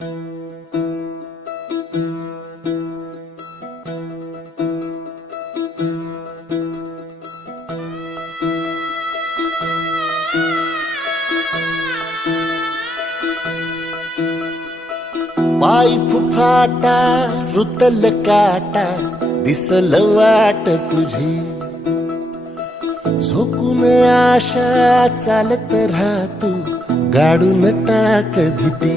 पाय फुफाटा रुतल काटा दिसल वाट तुझी, झोकून आशा चालत राहतू गाडून टाक भीती.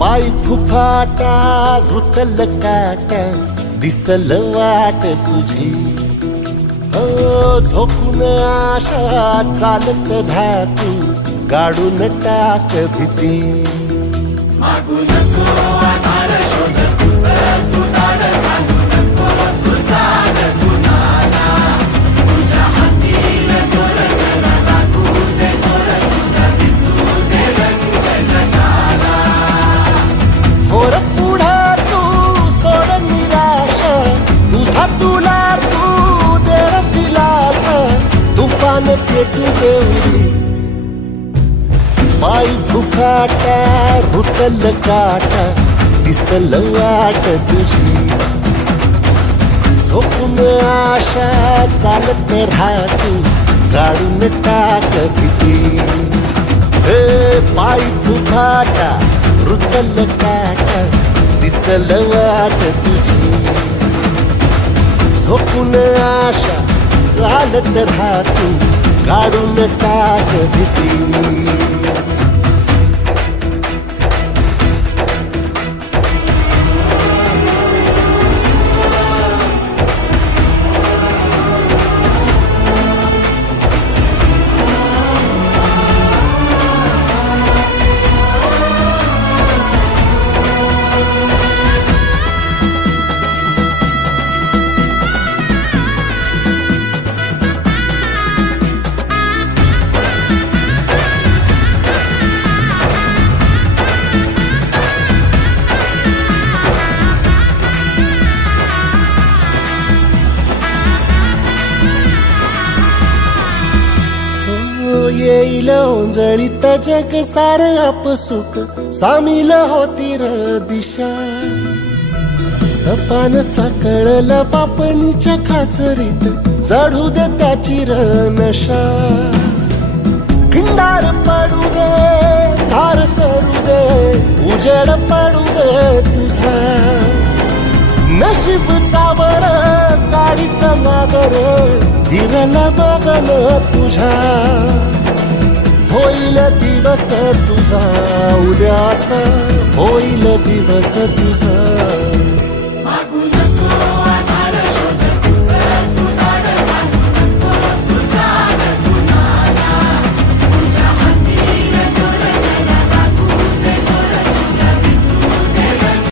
पाय फुफाटा रुतल काटा दिसल वाट तुझी, झोकून आशा चालत राहतू गाडून टाक भीती. मागू नको आधार शोध तुझं तू दार घालू नको तू सार कुणाला, तुझ्या हातीन तोर जरा लागू दे जोर तुझा दिसू दे रंग जगाला. होर पुढे तू सोड निराश, तुझा तुला तू दे दिलास, तुफान पेटू देऊरी. पाय फुफाटा रुतल काटा दिसल वाट तुझी, झोपून आशा चालत राहतू गाडून टाक भीती. पाय फुफाटा रुतल काटा दिसल वाट तुझी, झोपून आशा चालत राहतू गाडून टाक भीती. येईल ओंजळीत जग सार आपसुक, सामील होती र दिशा. सपान साकळल पापणीच्या खाचरीत, चढू दे त्याची र नशा. खिंडार पडू दे धार सरू दे, उजेड पडू दे तुझा. नशीब चावळ काढीत मागर, हिरल बघन तुझ्या. होईल दिवस तुझा उद्याचा, होईल दिवस तुझा